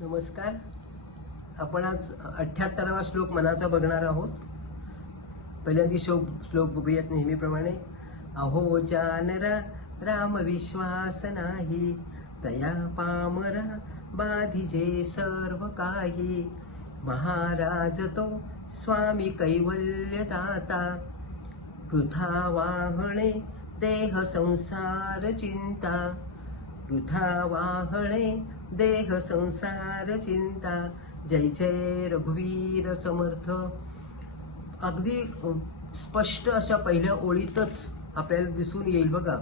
नमस्कार. आपण आज 78वा श्लोक मनाचा बघणार आहोत. पहिल्यांदा श्लोक बघूयात नेहमीप्रमाणे. अहो जानरा राम विश्वास नाही, तया पामरा बाधिजे सर्व काही. महाराज तो स्वामी कैवल्य दाता, वृथा वाहणे देह संसार चिंता. वृथा वाहणे देह संसार चिंता. जय जय रघुवीर समर्थ. अगदी स्पष्ट अशा पहिल्या ओळीतच आपल्याला दिसून येईल बघा.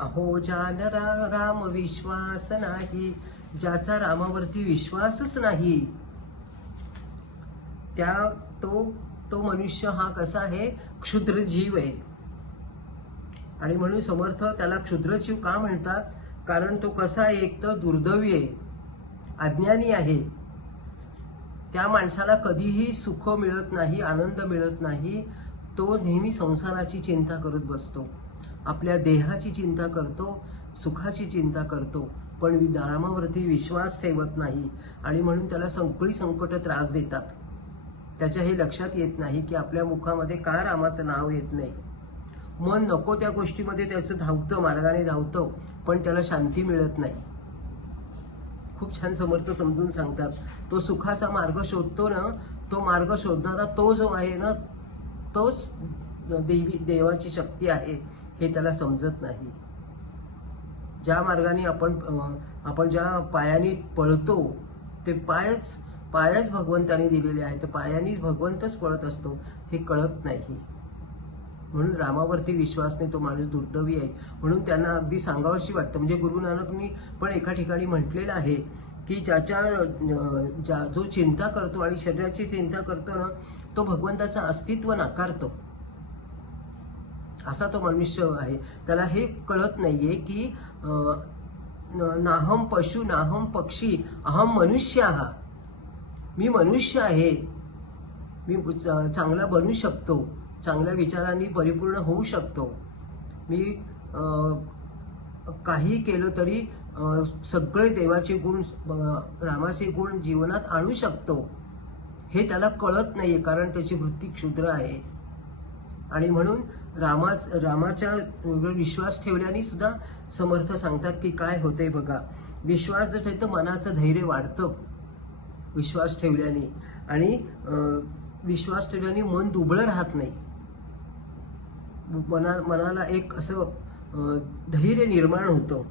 अहो जानरा राम विश्वास नाही, ज्याचा रामावरती विश्वासच नाही तो मनुष्य हा कसा आहे, क्षुद्र जीव आहे. आणि म्हणून समर्थ त्याला क्षुद्रजीव का म्हणतात, कारण तो कसा आहे, एक तर दुर्दैवी आहे, अज्ञानी आहे. त्या माणसाला कधीही सुख मिळत नाही, आनंद मिळत नाही. तो नेहमी संसाराची चिंता करत बसतो, आपल्या देहाची चिंता करतो, सुखाची चिंता करतो, पण रामावरती विश्वास ठेवत नाही. आणि म्हणून त्याला संकट त्रास देतात. त्याच्या हे लक्षात येत नाही की आपल्या मुखामध्ये का रामाचं नाव येत नाही. मन नको त्या गोष्टीमध्ये त्याचं धावतं, मार्गाने धावतं, पण त्याला शांती मिळत नाही. खूप छान समर्थ समजून सांगतात. तो सुखाचा मार्ग शोधतो ना, तो मार्ग शोधणारा तो जो आहे ना, तोच देवाची शक्ती आहे, हे त्याला समजत नाही. ज्या मार्गाने आपण ज्या पायाने पळतो, ते पायच भगवंताने दिलेले आहे. तर पायानेच भगवंतच पळत असतो, हे कळत नाही. म्हणून रामावरती विश्वासने तो माणूस दुर्दैवी आहे. म्हणून त्यांना अगदी सांगावशी वाटतं. म्हणजे गुरु नानकनी पण एका ठिकाणी म्हटलेलं आहे की जो चिंता करतो आणि शरीराची चिंता करतो ना, तो भगवंताचं अस्तित्व नाकारतो. असा तो मनुष्य आहे. त्याला हे कळत नाहीये की नाहम पशु नाहम पक्षी अहम मनुष्य. मी मनुष्य आहे, मी चांगला बनू शकतो, चांगल्या विचारांनी परिपूर्ण होऊ शकतो, मी काही केलं तरी सगळे देवाचे गुण, रामाचे गुण जीवनात आणू शकतो. हे त्याला कळत नाहीये, कारण त्याची वृत्ती क्षुद्र आहे. आणि म्हणून रामाच्या विश्वास ठेवल्याने सुद्धा समर्थ सांगतात की काय होतंय बघा. विश्वास जर ठेवतो, मनाचं धैर्य वाढतं विश्वास ठेवल्याने. आणि विश्वास ठेवल्याने मन दुबळं राहत नाही. मनाला एक असं धैर्य निर्माण होतं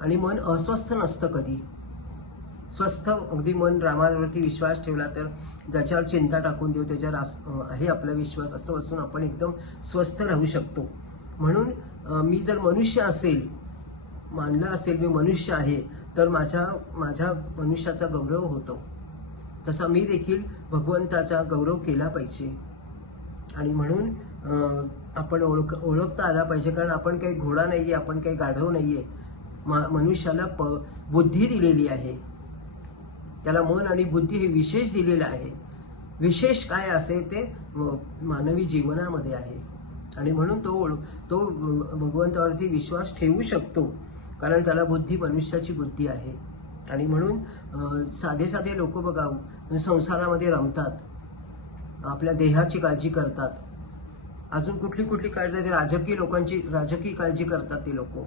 आणि मन अस्वस्थ नसतं कधी. स्वस्थ अगदी मन रामावरती विश्वास ठेवला तर, ज्याच्यावर चिंता टाकून देऊ त्याच्यावर आहे आपला विश्वास, असं असून आपण एकदम स्वस्थ राहू शकतो. म्हणून मी जर मनुष्य असेल, मानलं असेल मी मनुष्य आहे, तर माझ्या मनुष्याचा गौरव होतो. तसा मी देखील भगवंताचा गौरव केला पाहिजे. आणि म्हणून आपण ओळखता आला पाहिजे, कारण आपण काही घोडा नाहीये, आपण काही गाढव नाहीये. मनुष्याला बुद्धी दिलेली आहे, त्याला मन आणि बुद्धी हे विशेष दिलेलं आहे. विशेष काय असेल ते मानवी जीवनामध्ये आहे. आणि म्हणून तो भगवंतावरती विश्वास ठेवू शकतो, कारण त्याला बुद्धी मनुष्याची बुद्धी आहे. आणि म्हणून साधे लोक बघा संसारामध्ये रमतात, आपल्या देहाची काळजी करतात, अजून कुठली काळजी, राजकीय काळजी करतात. ते लोक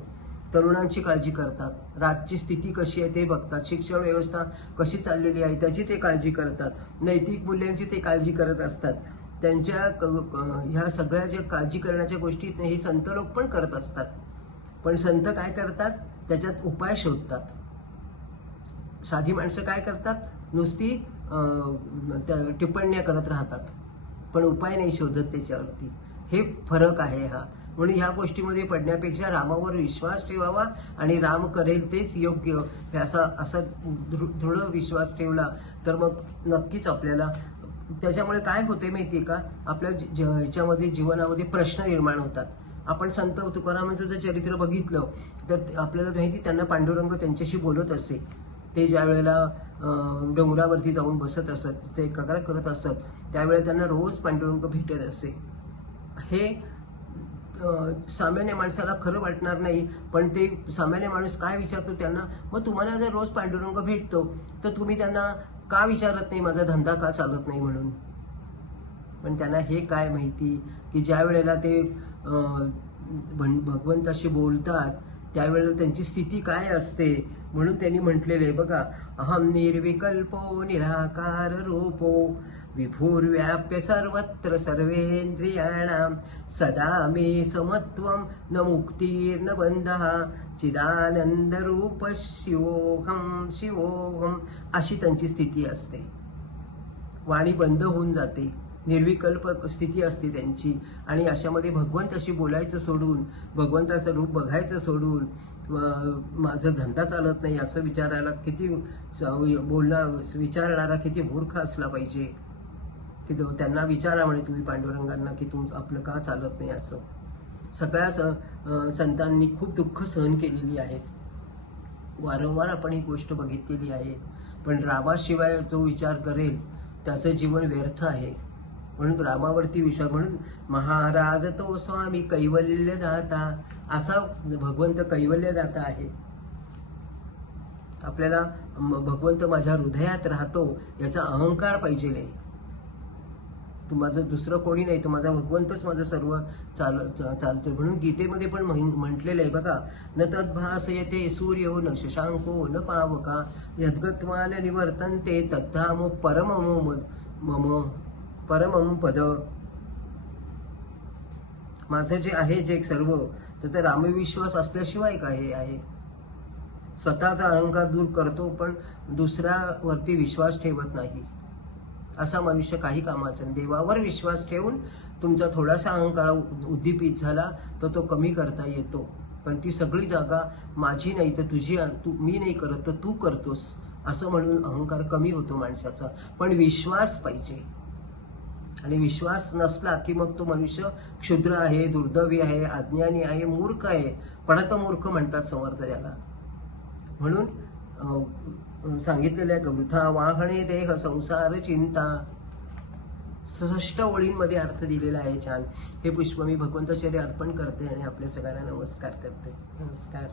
तरुणांची काळजी करतात, राज्याची स्थिती कशी आहे ते बघतात, शिक्षण व्यवस्था कशी चाललेली आहे त्याची ते काळजी करतात, नैतिक मूल्यांची ते काळजी करत असतात. त्यांच्या ह्या सगळ्या ज्या काळजी करण्याच्या गोष्टी हे संत लोक पण करत असतात. पण संत काय करतात, त्याच्यात उपाय शोधतात. साधी माणसं काय करतात, नुसती टिप्पण्या करत राहतात, पण उपाय नाही शोधत त्याच्यावरती. हे फरक आहे हा. म्हणून ह्या गोष्टीमध्ये पडण्यापेक्षा रामावर विश्वास ठेवावा आणि राम करेल तेच योग्य, असा दृढ विश्वास ठेवला तर मग नक्कीच आपल्याला त्याच्यामुळे काय होते माहितीये का, आपल्या ह्याच्यामध्ये जीवनामध्ये प्रश्न निर्माण होतात. आपण संत तुकारामांचं जर चरित्र बघितलं तर आपल्याला माहिती, त्यांना पांडुरंग त्यांच्याशी बोलत असे. ते ज्या वेळेला डोंगरावरती जाऊन बसत असत, ते एकाग्र करत असत, त्यावेळेला त्यांना रोज पांडुरंग भेटत असे. हे सामान्य माणसाला खरं वाटणार नाही, पण ते सामान्य माणूस काय विचारतो त्यांना, मग तुम्हाला जर रोज पांडुरंग भेटतो तर तुम्ही त्यांना का विचारत नाही माझा धंदा का चालत नाही म्हणून. पण त्यांना हे काय माहिती की ज्या वेळेला ते भगवंताशी बोलतात त्यावेळेला त्यांची स्थिती काय असते. म्हणून त्यांनी म्हटलेले बघा, अहम निर्विकल्पो निराकार रूपो विभुर्व्याप्य सर्वत्र सर्वेंद्रियाणां सदा मे समत्वं न मुक्तिर्न बंधः चिदानंद रूप शिवोहम शिवोहम, अशी त्यांची स्थिती असते. वाणी बंद होऊन जाते, निर्विकल्प स्थिती असते त्यांची. आणि अशामध्ये भगवंताशी बोलायचं सोडून, भगवंताचं रूप बघायचं सोडून, माझं धंदा चालत नाही असं विचारायला किती विचारणारा किती मूर्ख असला पाहिजे. की त्यांना विचारा म्हणे तुम्ही पांडुरंगांना की आपलं का चालत नाही असं. सगळ्या संतांनी खूप दुःख सहन केलेली आहेत, वारंवार आपण ही गोष्ट बघितलेली आहे. पण रामाशिवाय जो विचार करेल त्याचं जीवन व्यर्थ आहे. म्हणून रामावरती विश्वास, म्हणून महाराज तो स्वामी कैवल्यदाता, असा भगवंत कैवल्यदाता आहे. आपल्याला भगवंत माझ्या हृदयात राहतो याचा अहंकार पाहिजे नाही. तू माझं दुसरं कोणी नाही, तो माझा भगवंतच माझं सर्व चालतोय. म्हणून गीतेमध्ये पण म्हटलेलं आहे बघा, न तद्भासयते सूर्यो न शशांको न पावका यद्गत्वान निवर्तन्ते तद्धामो परममो मम परमम पद. माझं जे आहे जे सर्व त्याचा रामविश्वास असल्याशिवाय काय आहे. स्वतःचा अहंकार दूर करतो पण दुसऱ्यावरती विश्वास ठेवत नाही, असा मनुष्य काही कामाचा नाही. देवावर विश्वास ठेवून तुमचा थोडासा अहंकार उद्दीपित झाला तर तो कमी करता येतो. पण ती सगळी जागा माझी नाही तर तुझी, मी नाही करत तर तू करतोस असं म्हणून अहंकार कमी होतो माणसाचा. पण विश्वास पाहिजे, आणि विश्वास नसला की मग तो मनुष्य क्षुद्र आहे, दुर्दैवी आहे, अज्ञानी आहे, मूर्ख आहे. पडत मूर्ख म्हणतात समर्थ त्याला. म्हणून सांगितलेल्या वृथा वाहणे देह संसार चिंता, 6 ओळींमध्ये अर्थ दिलेला आहे छान. हे पुष्प मी भगवंताचरणी अर्पण करते आणि आपल्या सगळ्यांना नमस्कार करते. नमस्कार.